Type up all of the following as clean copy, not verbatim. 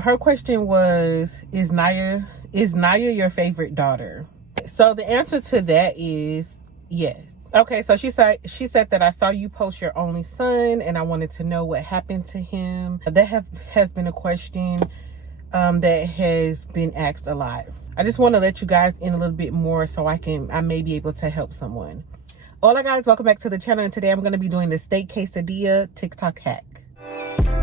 Her question was, is Nyiah your favorite daughter? So the answer to that is yes. Okay, so she said that I saw you post your only son and I wanted to know what happened to him. That has been a question that has been asked a lot. I just want to let you guys in a little bit more so I may be able to help someone. Hola guys, welcome back to the channel, and today I'm going to be doing the steak quesadilla TikTok hack.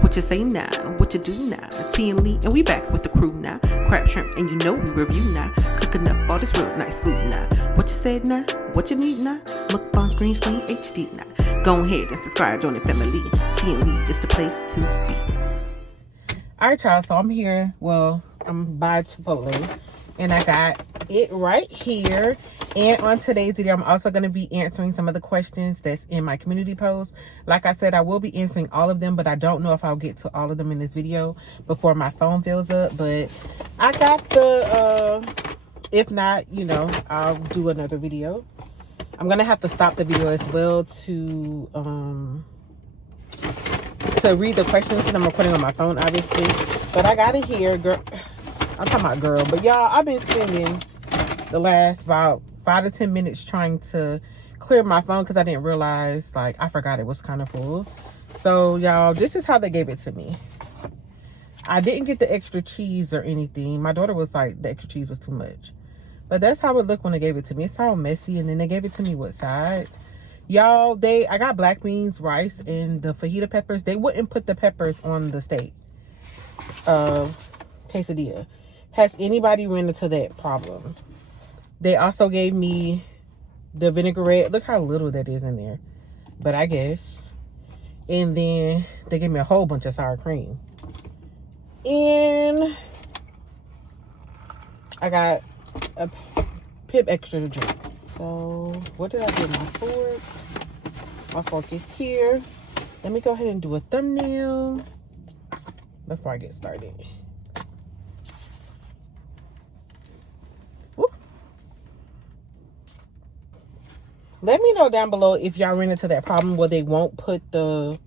What you say now? What you do now? T&Leetv, and we back with the crew now. Crab, shrimp, and you know we review now. Cooking up all this real nice food now. What you said now? What you need now? Mukbang, green screen, HD now. Go ahead and subscribe, join the family. T&Leetv is the place to be. Alright y'all, so I'm here. Well, I'm by Chipotle, and I got it right here. And on today's video, I'm also going to be answering some of the questions that's in my community post. Like I said, I will be answering all of them, but I don't know if I'll get to all of them in this video before my phone fills up. But I got the, if not, you know, I'll do another video. I'm going to have to stop the video as well to read the questions because I'm recording on my phone, obviously. But I got it here, girl. I'm talking about girl. But y'all, I've been spending the last about 5 to 10 minutes trying to clear my phone because I didn't realize, like, I forgot it was kind of full. So y'all, this is how they gave it to me. I didn't get the extra cheese or anything. My daughter was like, the extra cheese was too much. But that's how it looked when they gave it to me. It's all messy. And then they gave it to me with sides. Y'all, I got black beans, rice, and the fajita peppers. They wouldn't put the peppers on the steak quesadilla. Has anybody run into that problem? They also gave me the vinaigrette. Look how little that is in there. But I guess. And then they gave me a whole bunch of sour cream. And I got a pip extra to drink. So, what did I do? My fork. My fork is here. Let me go ahead and do a thumbnail before I get started. Let me know down below if y'all ran into that problem where they won't put the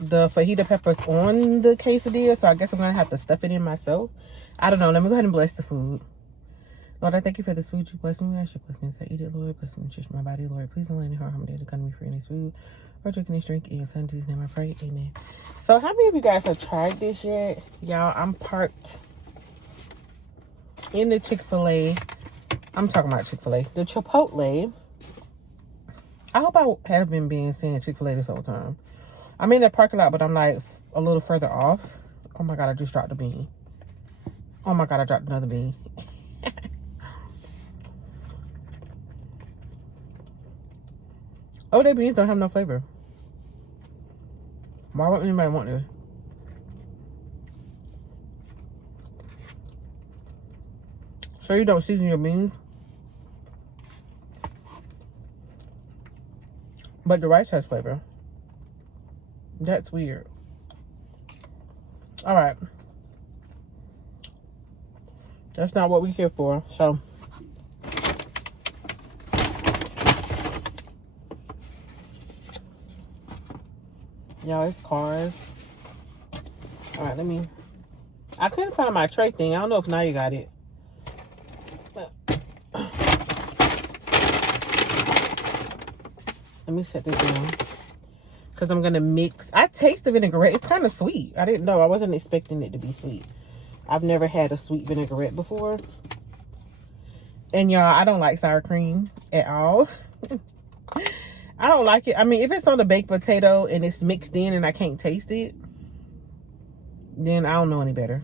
fajita peppers on the quesadilla. So I guess I'm going to have to stuff it in myself. I don't know. Let me go ahead and bless the food. Lord, I thank you for this food you bless me. I should bless me as I eat it, Lord. Bless me and nutrition my body, Lord. Please don't let any harm to come to me for any food or drinking this drink. In your son Jesus' name I pray. Amen. So how many of you guys have tried this yet? Y'all, I'm parked in the Chick-fil-A. I'm talking about Chick-fil-A. The Chipotle. I hope I haven't been seeing Chick-fil-A this whole time. I'm in the parking lot, but I'm like a little further off. Oh my God, I just dropped a bean. Oh my God, I dropped another bean. Oh, their beans don't have no flavor. Why would anybody want this? So you don't season your beans? But the rice has flavor. That's weird. All right. That's not what we here for. So. Y'all, it's cars. All right, I couldn't find my tray thing. I don't know if Nyiah got it. Let me set this down. Because I'm going to mix. I taste the vinaigrette. It's kind of sweet. I didn't know. I wasn't expecting it to be sweet. I've never had a sweet vinaigrette before. And y'all, I don't like sour cream at all. I don't like it. I mean, if it's on the baked potato and it's mixed in and I can't taste it, then I don't know any better.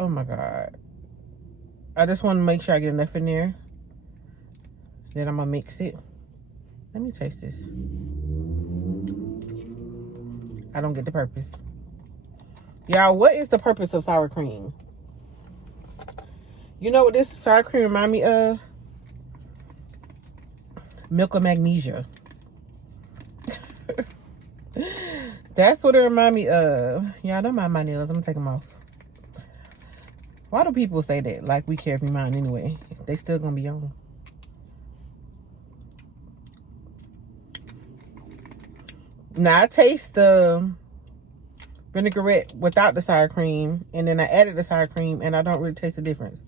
Oh my God. I just want to make sure I get enough in there. Then I'm going to mix it. Let me taste this. I don't get the purpose. Y'all, what is the purpose of sour cream? You know what this sour cream remind me of? Milk of magnesia. That's what it remind me of. Y'all don't mind my nails. I'm gonna take them off. Why do people say that? Like we care if we mind anyway. They still gonna be on. Now I taste the vinaigrette without the sour cream, and then I added the sour cream, and I don't really taste the difference.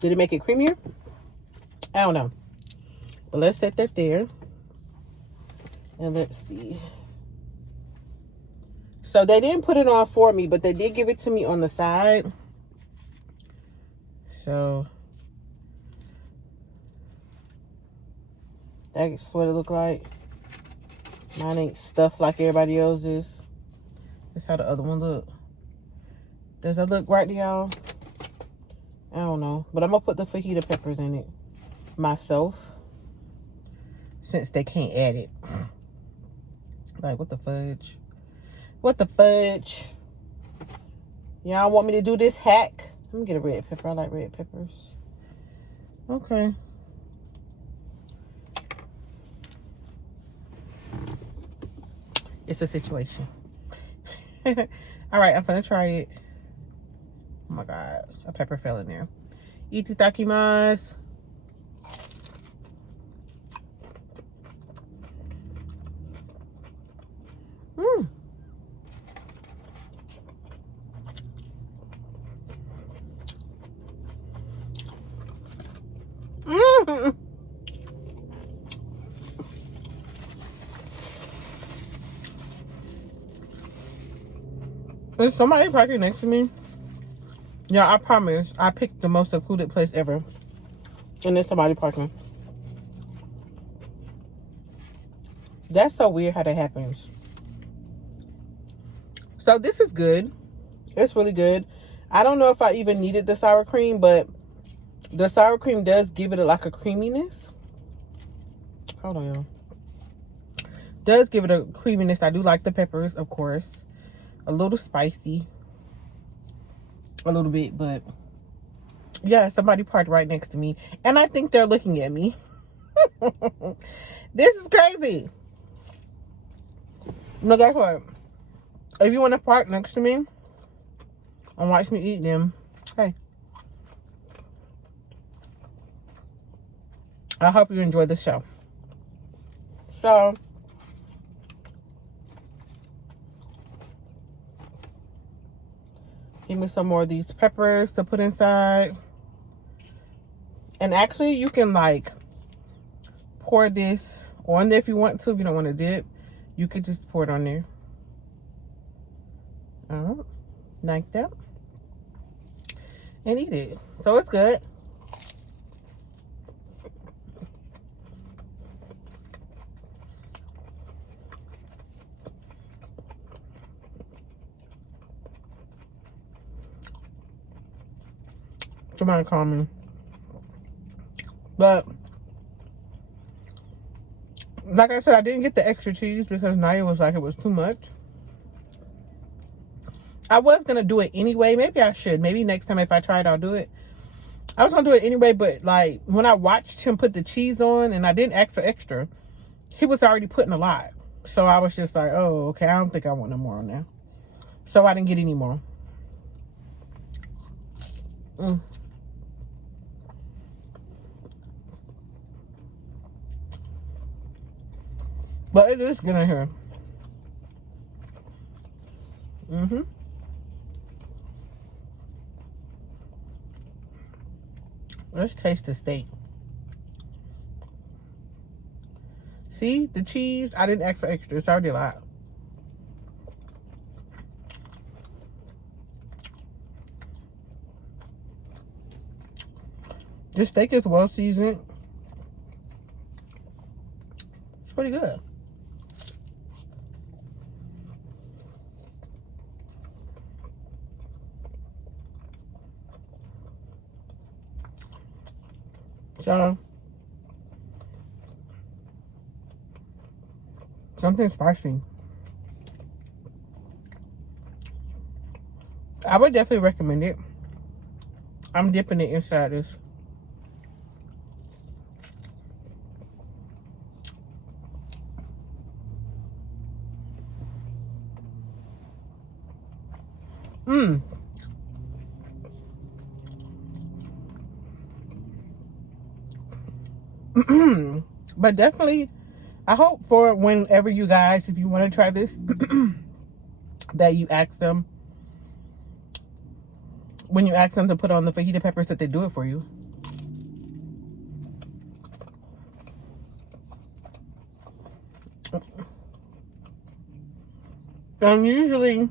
Did it make it creamier? I don't know. But let's set that there. And let's see. So they didn't put it on for me, but they did give it to me on the side. So that's what it looked like. Mine ain't stuffed like everybody else's. That's how the other one look. Does it look right to y'all? I don't know. But I'm going to put the fajita peppers in it myself, since they can't add it. Like, what the fudge? What the fudge? Y'all want me to do this hack? Let me get a red pepper. I like red peppers. Okay. It's a situation. All right, I'm gonna try it. Oh my God, a pepper fell in there. Itadakimasu. Mmm. Mmm. Is somebody parking next to me? Yeah, I promise. I picked the most secluded place ever. And there's somebody parking. That's so weird how that happens. So this is good. It's really good. I don't know if I even needed the sour cream, but the sour cream does give it like a creaminess. Hold on, y'all. Does give it a creaminess. I do like the peppers, of course. A little spicy. A little bit, but yeah, somebody parked right next to me. And I think they're looking at me. This is crazy. No, guess what? If you want to park next to me and watch me eat them, hey. I hope you enjoy the show. So, give me some more of these peppers to put inside. And actually, you can like pour this on there if you want to. If you don't want to dip, you could just pour it on there. Like that. And eat it. So it's good. Somebody call me. But like I said, I didn't get the extra cheese because Nyiah was like it was too much. I was gonna do it anyway. Maybe I should. Maybe next time if I try it, I'll do it. I was gonna do it anyway, but like when I watched him put the cheese on and I didn't ask for extra, he was already putting a lot. So I was just like, oh, okay, I don't think I want no more on there. So I didn't get any more. But it is good in here. Let's taste the steak. See, the cheese, I didn't ask for extra. It's already a lot. This steak is well seasoned. It's pretty good. So, something spicy. I would definitely recommend it. I'm dipping it inside this. But definitely, I hope for whenever you guys, if you want to try this, that you ask them, when you ask them to put on the fajita peppers, that they do it for you. And usually,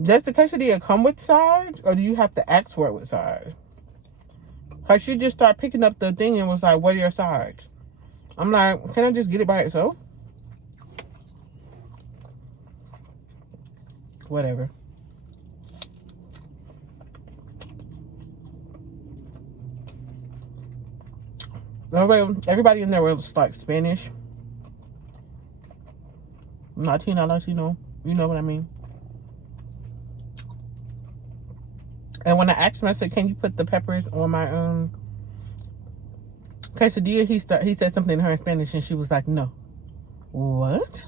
does the quesadilla come with sides, or do you have to ask for it with sides? Like, she just started picking up the thing and was like, what are your sides? I'm like, can I just get it by itself? Whatever. Everybody in there was like Spanish. Latina, Latino. You know what I mean? And when I asked him, I said, can you put the peppers on my quesadilla? He said something to her in Spanish, and she was like, no. What?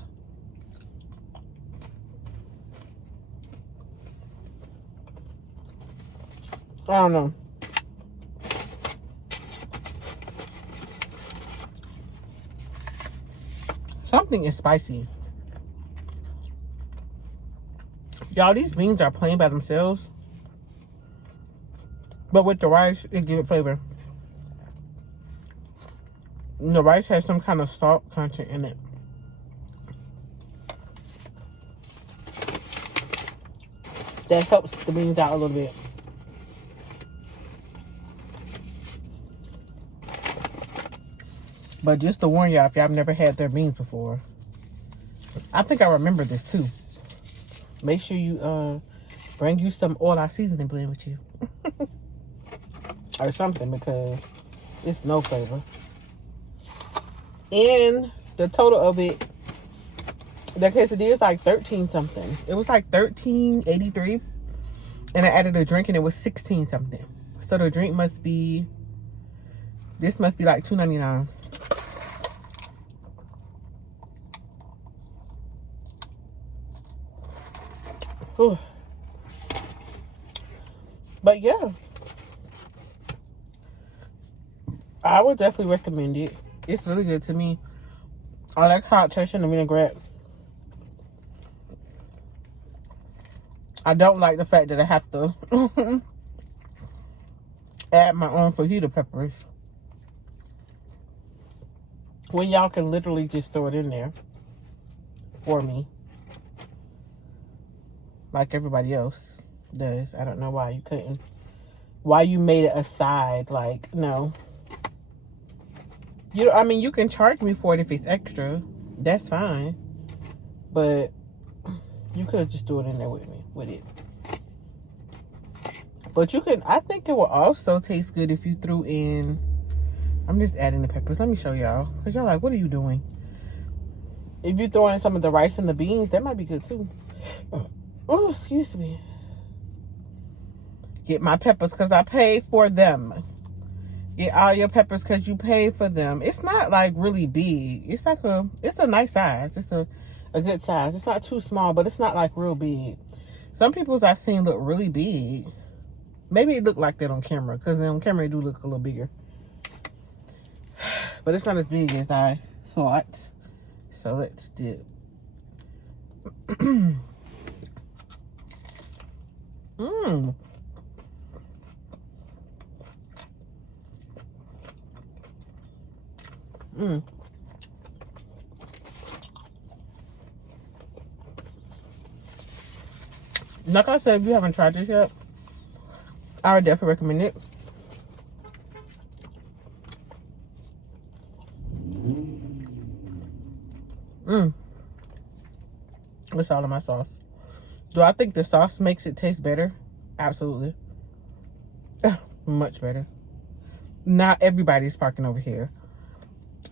I don't know. Something is spicy. Y'all, these beans are plain by themselves. But with the rice, it gives it flavor. And the rice has some kind of salt content in it. That helps the beans out a little bit. But just to warn y'all, if y'all have never had their beans before, I think I remember this too. Make sure you bring you some H.O.L.A seasoning blend with you. Or something, because it's no flavor. And the total of it, the quesadilla is like 13 something. It was like $13.83. And I added a drink and it was 16 something. So the drink must be, this must be like $2.99. Whew. But yeah, I would definitely recommend it. It's really good to me. I like how it tastes in the vinaigrette. I don't like the fact that I have to add my own fajita peppers when y'all can literally just throw it in there for me, like everybody else does. I don't know why you couldn't, why you made it a side. Like, no. I mean, you can charge me for it if it's extra. That's fine. But you could have just threw it in there with it. But you can, I think it will also taste good if you threw in, I'm just adding the peppers. Let me show y'all. Because y'all like, what are you doing? If you throw in some of the rice and the beans, that might be good too. Oh, excuse me. Get my peppers because I paid for them. Get all your peppers because you paid for them. It's not like really big. It's like it's a nice size. It's a good size. It's not too small, but it's not like real big. Some people's I've seen look really big. Maybe it looked like that on camera, because on camera it do look a little bigger. But it's not as big as I thought. So let's do. Mmm. Mm. Like I said, if you haven't tried this yet, I would definitely recommend it. It's all in my sauce. Do I think the sauce makes it taste better? Absolutely. Much better. Not everybody's parking over here.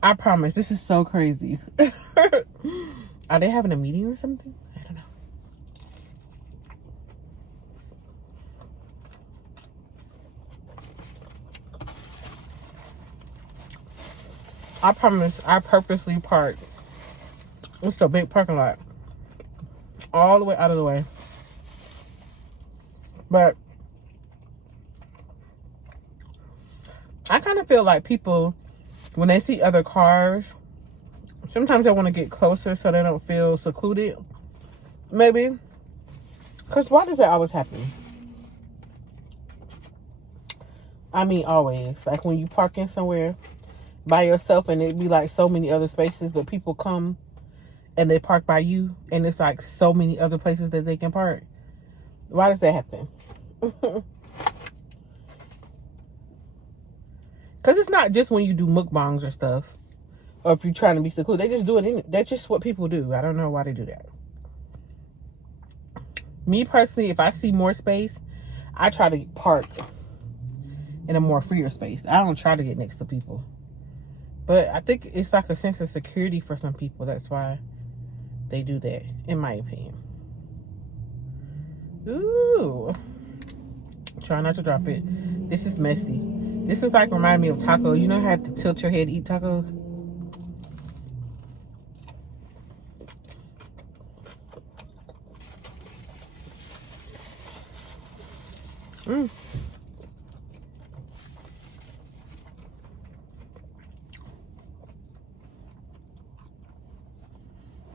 I promise, this is so crazy. Are they having a meeting or something? I don't know. I promise, I purposely parked. It's a big parking lot. All the way out of the way. But I kind of feel like people, when they see other cars Sometimes I want to get closer so they don't feel secluded. Maybe. Because why does that always happen? I mean, always. Like when you park in somewhere by yourself and it be like so many other spaces, but people come and they park by you and it's like so many other places that they can park. Why does that happen? Because it's not just when you do mukbangs or stuff, or if you're trying to be secluded. They just do it. That's just what people do. I don't know why they do that. Me personally, if I see more space, I try to park in a more freer space. I don't try to get next to people. But I think it's like a sense of security for some people. That's why they do that, in my opinion. Ooh. Try not to drop it. This is messy. This is like remind me of tacos. You know how you have to tilt your head to eat tacos?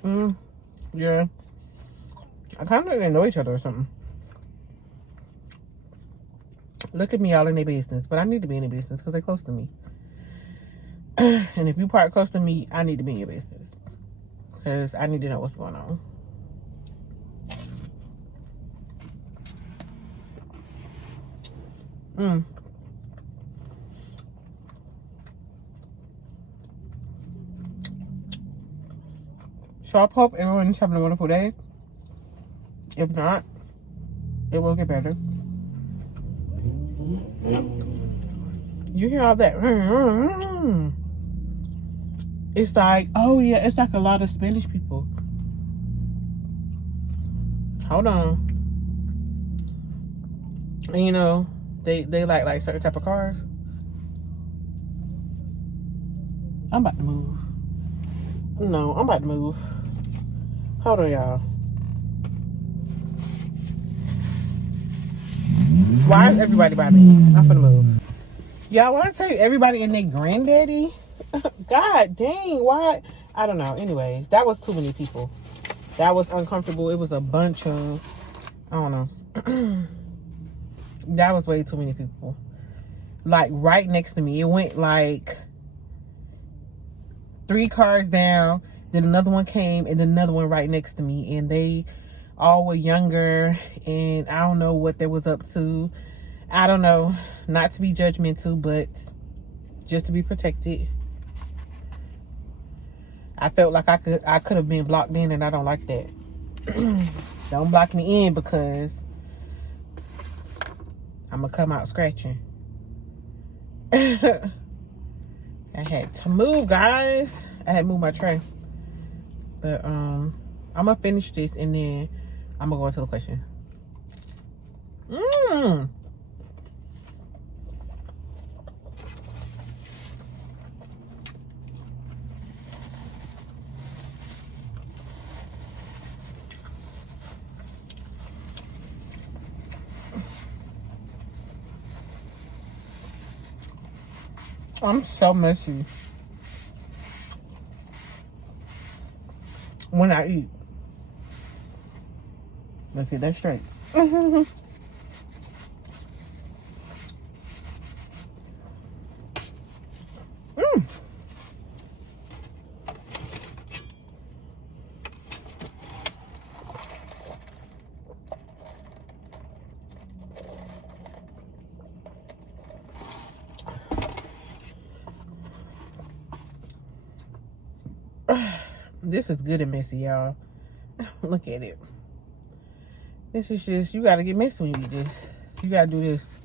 Mm. Yeah. I kind of didn't know each other or something. Look at me all in their business. But I need to be in their business because they're close to me. And if you park close to me, I need to be in your business. Because I need to know what's going on. So I hope everyone's having a wonderful day. If not, it will get better. You hear all that? It's like, oh yeah, it's like a lot of Spanish people. Hold on. And you know, they like certain type of cars. I'm about to move. No, I'm about to move. Hold on, y'all. Why is everybody by me? I'm finna move. Y'all, when I tell you everybody and their granddaddy, God dang, why? I don't know. Anyways, that was too many people. That was uncomfortable. It was a bunch of, I don't know. That was way too many people. Like right next to me. It went like 3 cars down. Then another one came and then another one right next to me. And they all were younger. And I don't know what they was up to. I don't know. Not to be judgmental, but just to be protected. I felt like I could have been blocked in, and I don't like that. Don't block me in because I'm gonna come out scratching. I had to move, guys. I had to move my tray. But I'm gonna finish this and then I'm gonna go into the question. I'm so messy when I eat. Let's get that straight. This is good and messy, y'all. Look at it. This is just, you gotta get messy when you eat this. You gotta do this.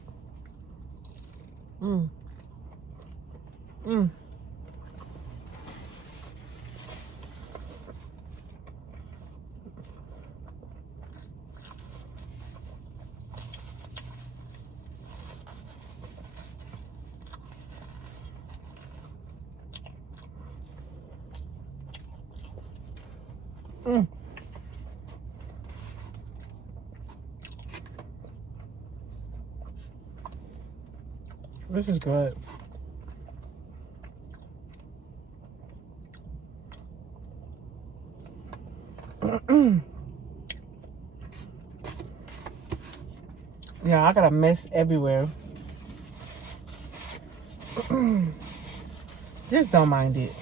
This is good. Yeah, I got a mess everywhere. Just don't mind it.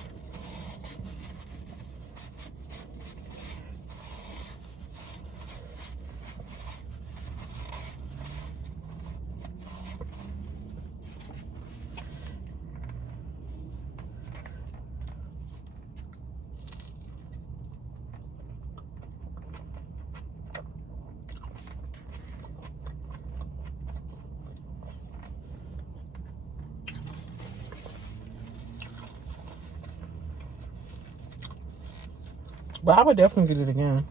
But I would definitely get it again.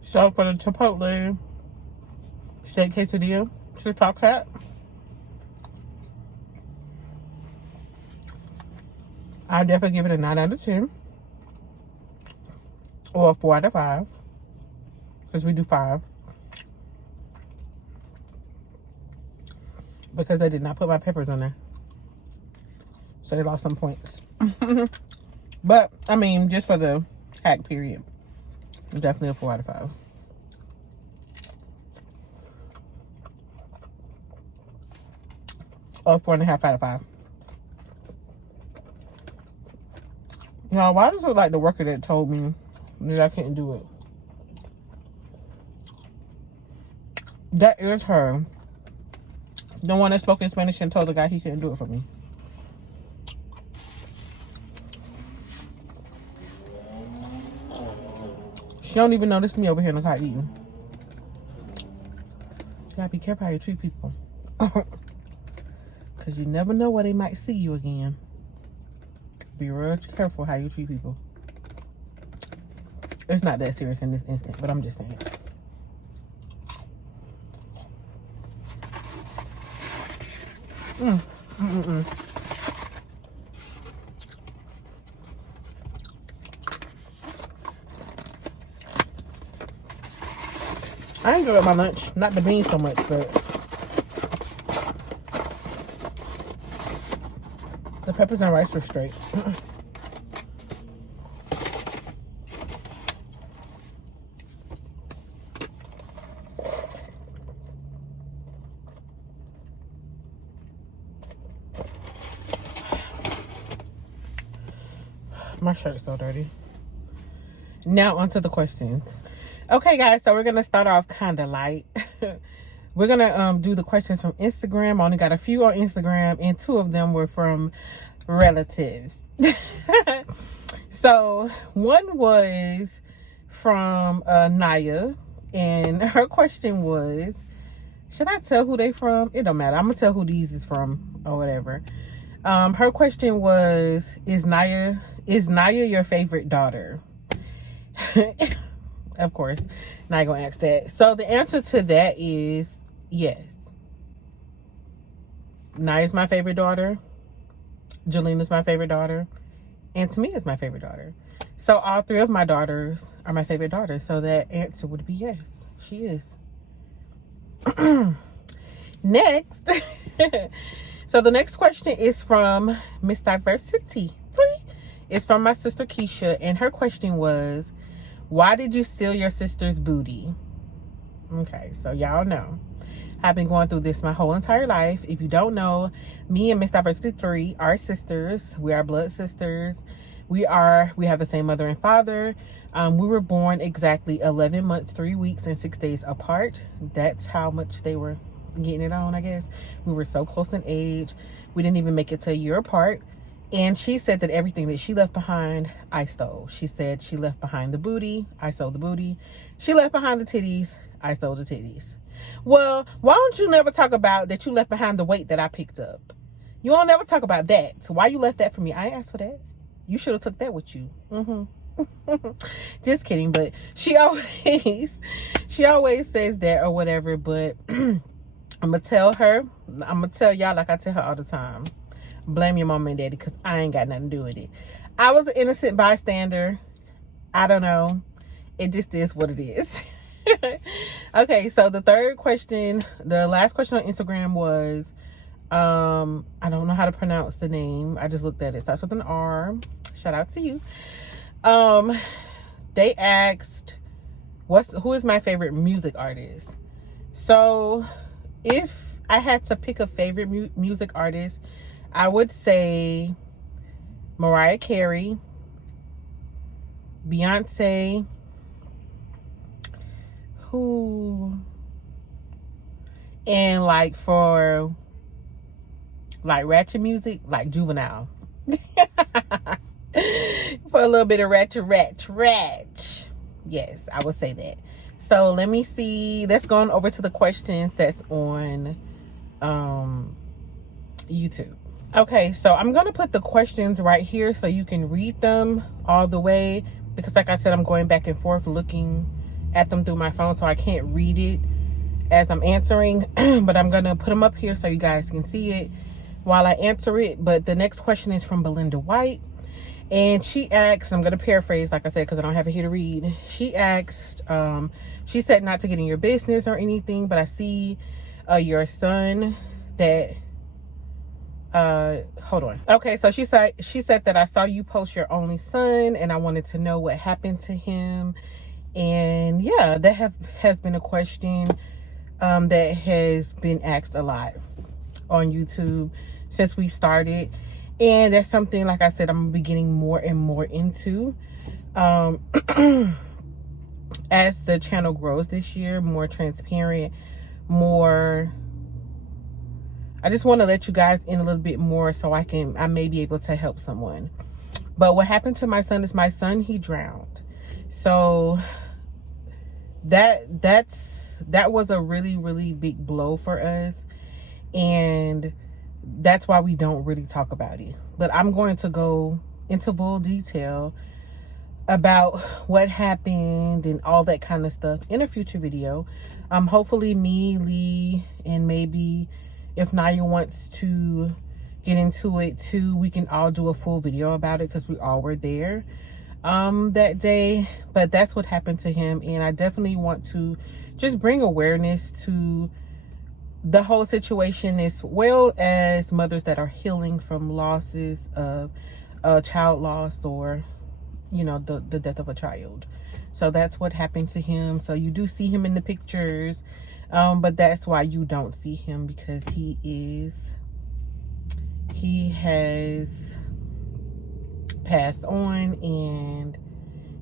So for the Chipotle steak quesadilla, TikTok cat, I definitely give it a 9 out of 10 or a 4 out of 5 because we do 5 because they did not put my peppers on there, so they lost some points. But I mean, just for the hack period, definitely a 4 out of 5. Or 4.5 out of 5. Now, why does it look like the worker that told me that I couldn't do it? That is her. The one that spoke in Spanish and told the guy he couldn't do it for me. She don't even notice me over here in the car eating. You gotta be careful how you treat people. Because you never know where they might see you again. Be real careful how you treat people. It's not that serious in this instant, but I'm just saying. I enjoyed my lunch. Not the beans so much, but the peppers and rice were straight. My shirt's so dirty. Now onto the questions. Okay, guys, so we're gonna start off kind of light. We're gonna do the questions from Instagram. I only got a few on Instagram, and 2 of them were from relatives. So one was from Nyiah, and her question was, should I tell who they from? It don't matter. I'm gonna tell who these is from or whatever. Her question was, is Nyiah your favorite daughter? Of course, not gonna ask that. So the answer to that is yes. Nyiah's my favorite daughter. Jalena's my favorite daughter. And Tamia's my favorite daughter. So all 3 of my daughters are my favorite daughters. So that answer would be yes. She is. Next. So the next question is from Miss Diversity 3. It's from my sister Keisha. And her question was, why did you steal your sister's booty? Okay, so y'all know I've been going through this my whole entire life. If you don't know, me and Miss Diversity 3 are sisters. We are blood sisters. We have the same mother and father. We were born exactly 11 months, 3 weeks, and 6 days apart. That's how much they were getting it on, I guess. We were so close in age. We didn't even make it to a year apart. And she said that everything that she left behind, I stole. She said she left behind the booty. I stole the booty. She left behind the titties. I stole the titties. Well, why don't you never talk about that you left behind the weight that I picked up? You won't never talk about that. So why you left that for me? I ain't asked for that. You should have took that with you. Just kidding. But she always says that or whatever. But I'm gonna tell her. I'm gonna tell y'all like I tell her all the time. Blame your mom and daddy, because I ain't got nothing to do with it. I was an innocent bystander. I don't know. It just is what it is. Okay, so the third question, the last question on Instagram was, I don't know how to pronounce the name. I just looked at it. Starts with an R. Shout out to you. They asked, who is my favorite music artist? So if I had to pick a favorite music artist, I would say Mariah Carey, Beyonce, and like for like ratchet music, like Juvenile. For a little bit of ratchet. Yes, I would say that. So let me see. Let's go on over to the questions that's on YouTube. Okay, so I'm gonna put the questions right here so you can read them all the way, because like I said, I'm going back and forth looking at them through my phone, so I can't read it as I'm answering. But I'm gonna put them up here so you guys can see it while I answer it. But the next question is from Belinda White, and she asked, I'm gonna paraphrase like I said because I don't have it here to read. She asked, she said not to get in your business or anything, but I see your son that hold on. Okay, so she said that I saw you post your only son and I wanted to know what happened to him. And yeah, that has been a question that has been asked a lot on YouTube since we started, and that's something, like I said, I'm gonna be getting more and more into as the channel grows this year. More transparent, more, I just want to let you guys in a little bit more so I may be able to help someone. But what happened to my son is, my son, he drowned. So that was a really, really big blow for us, and that's why we don't really talk about it. But I'm going to go into full detail about what happened and all that kind of stuff in a future video. Hopefully me, Lee, and maybe if Nyiah wants to get into it too, we can all do a full video about it, because we all were there that day. But that's what happened to him, and I definitely want to just bring awareness to the whole situation, as well as mothers that are healing from losses of child loss, or you know, the death of a child. So that's what happened to him. So you do see him in the pictures, but that's why you don't see him, because he has passed on, and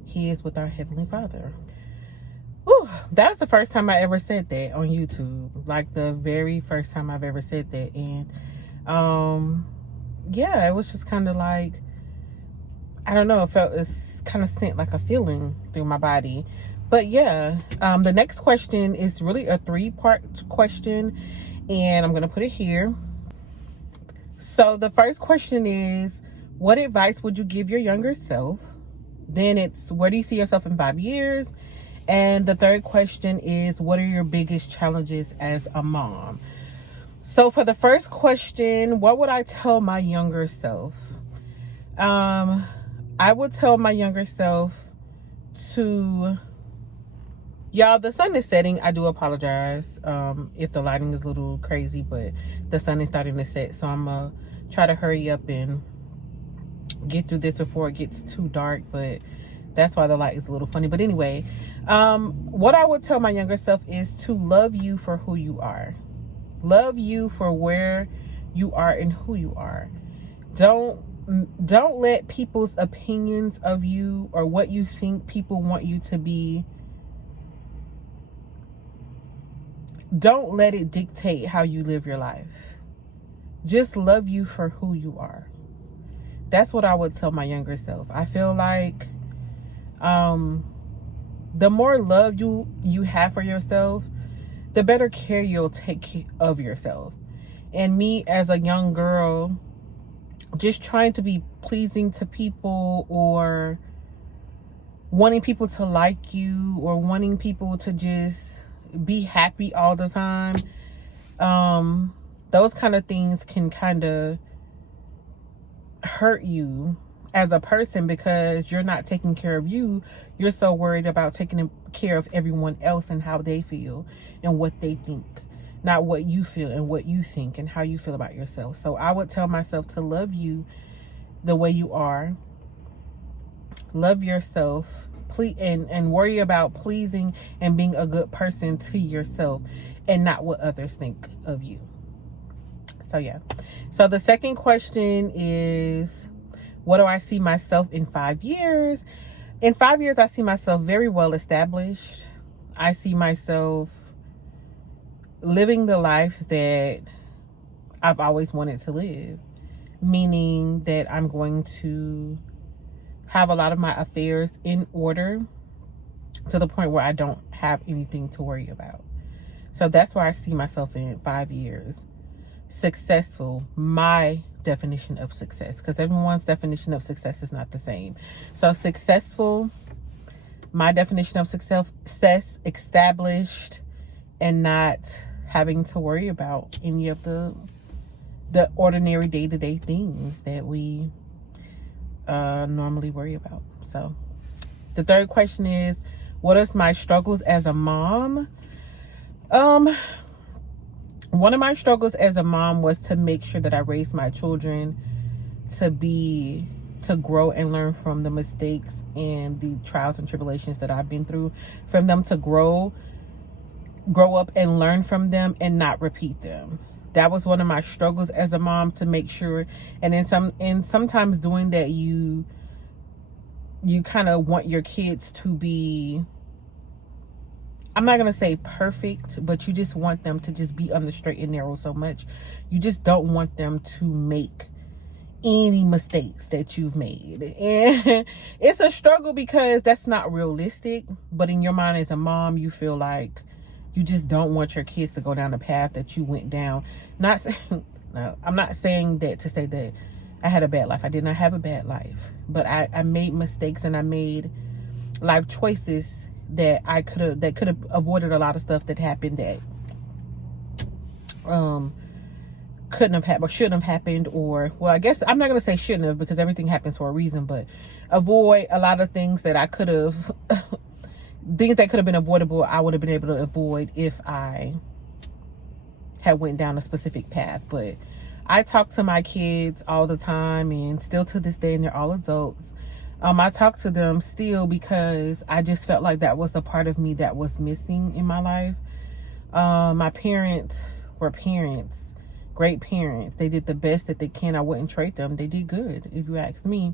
he is with our Heavenly Father. Ooh, that's the first time I ever said that on YouTube. Like the very first time I've ever said that. And yeah, it was just kind of like, I don't know, it's kind of sent like a feeling through my body. But yeah, the next question is really a 3-part question, and I'm gonna put it here. So the first question is, what advice would you give your younger self? Then it's, where do you see yourself in 5 years? And the third question is, what are your biggest challenges as a mom? So for the first question, what would I tell my younger self? I would tell my younger self to, y'all, the sun is setting. I do apologize if the lighting is a little crazy, but the sun is starting to set. So I'm going to try to hurry up and get through this before it gets too dark. But that's why the light is a little funny. But anyway, what I would tell my younger self is to love you for who you are. Love you for where you are and who you are. Don't let people's opinions of you or what you think people want you to be, don't let it dictate how you live your life. Just love you for who you are. That's what I would tell my younger self. I feel like the more love you have for yourself, the better care you'll take of yourself. And me as a young girl, just trying to be pleasing to people, or wanting people to like you, or wanting people to just be happy all the time, Those kind of things can kind of hurt you as a person because you're not taking care of you. You're so worried about taking care of everyone else and how they feel and what they think, not what you feel and what you think and how you feel about yourself. So I would tell myself to love you the way you are, love yourself, and worry about pleasing and being a good person to yourself and not what others think of you. So yeah. So the second question is, what do I see myself in 5 years? In 5 years, I see myself very well established. I see myself living the life that I've always wanted to live, meaning that I'm going to have a lot of my affairs in order to the point where I don't have anything to worry about. So that's where I see myself in 5 years. Successful, my definition of success, because everyone's definition of success is not the same. So successful, my definition of success, established, and not having to worry about any of the ordinary day-to-day things that we normally worry about. So the third question is, what is my struggles as a mom? One of my struggles as a mom was to make sure that I raised my children to grow and learn from the mistakes and the trials and tribulations that I've been through, from them to grow up and learn from them and not repeat them. That was one of my struggles as a mom, to make sure. And sometimes doing that, you kind of want your kids to be, I'm not going to say perfect, but you just want them to just be on the straight and narrow so much. You just don't want them to make any mistakes that you've made. And it's a struggle because that's not realistic. But in your mind as a mom, you feel like you just don't want your kids to go down the path that you went down. No, I'm not saying that to say that I had a bad life. I did not have a bad life. But I made mistakes, and I made life choices that could have avoided a lot of stuff that happened that couldn't have happened or shouldn't have happened. Or, well, I guess I'm not going to say shouldn't have, because everything happens for a reason, but avoid a lot of things that I could have things that could have been avoidable. I would have been able to avoid if I had went down a specific path. But I talk to my kids all the time, and still to this day, and they're all adults. I talk to them still because I just felt like that was the part of me that was missing in my life. My parents were parents, great parents. They did the best that they can. I wouldn't trade them. They did good, if you ask me.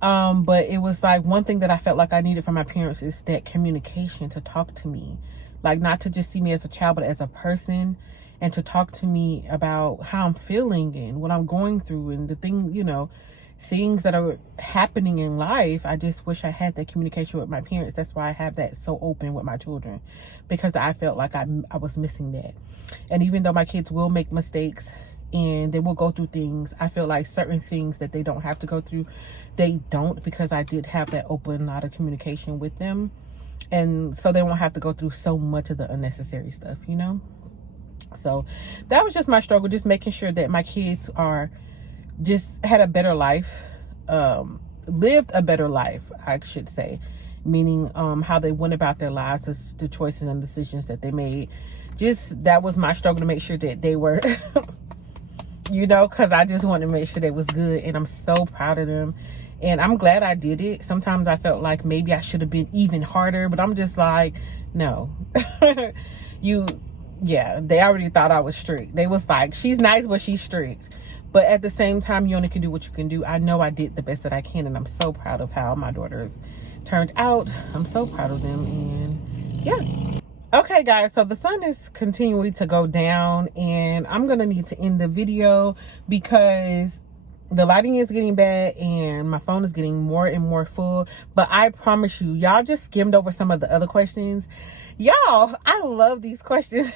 But it was like one thing that I felt like I needed from my parents is that communication, to talk to me, like not to just see me as a child, but as a person, and to talk to me about how I'm feeling and what I'm going through and the thing, things that are happening in life. I just wish I had that communication with my parents. That's why I have that so open with my children, because I felt like I was missing that. And even though my kids will make mistakes and they will go through things, I feel like certain things that they don't have to go through, they don't, because I did have that open line of communication with them. And so they won't have to go through so much of the unnecessary stuff, So that was just my struggle, just making sure that my kids just had a better life, lived a better life, I should say, meaning how they went about their lives, the choices and decisions that they made. That was my struggle, to make sure that they were, because I just wanted to make sure they was good, and I'm so proud of them. And I'm glad I did it. Sometimes I felt like maybe I should have been even harder, but I'm just like, no. They already thought I was strict. They was like, she's nice, but she's strict. But at the same time, you only can do what you can do. I know I did the best that I can, and I'm so proud of how my daughters turned out. I'm so proud of them, and yeah. Okay, guys, so the sun is continuing to go down, and I'm going to need to end the video because the lighting is getting bad and my phone is getting more and more full. But I promise you, y'all just skimmed over some of the other questions. Y'all, I love these questions.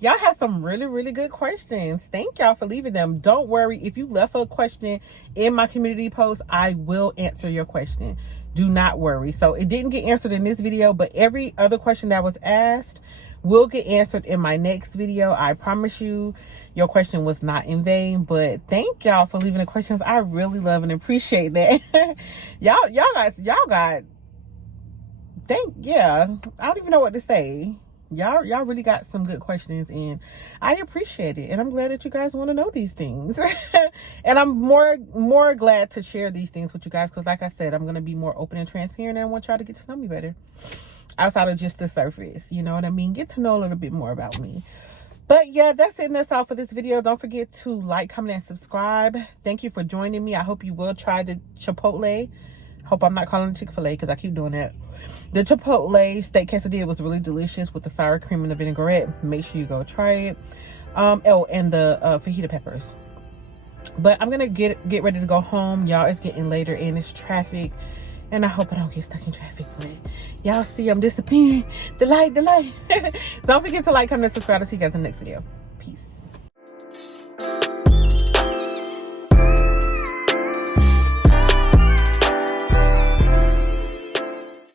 Y'all have some really, really good questions. Thank y'all for leaving them. Don't worry, if you left a question in my community post, I will answer your question. Do not worry. So it didn't get answered in this video, but every other question that was asked will get answered in my next video. I promise you, your question was not in vain. But thank y'all for leaving the questions. I really love and appreciate that. y'all got yeah, I don't even know what to say. Y'all really got some good questions, and I appreciate it, and I'm glad that you guys want to know these things. And I'm more glad to share these things with you guys, because like I said, I'm going to be more open and transparent, and I want y'all to get to know me better outside of just the surface, you know what I mean? Get to know a little bit more about me. But yeah, that's it, and that's all for this video. Don't forget to like, comment, and subscribe. Thank you for joining me. I hope you will try the Chipotle. Hope I'm not calling it Chick-fil-A, because I keep doing that. The Chipotle steak quesadilla was really delicious with the sour cream and the vinaigrette. Make sure you go try it. Oh, and the fajita peppers. But I'm gonna get ready to go home. Y'all, it's getting later and it's traffic, and I hope I don't get stuck in traffic. But y'all see I'm disappearing. The light. Don't forget to like, comment, and subscribe. I'll see you guys in the next video.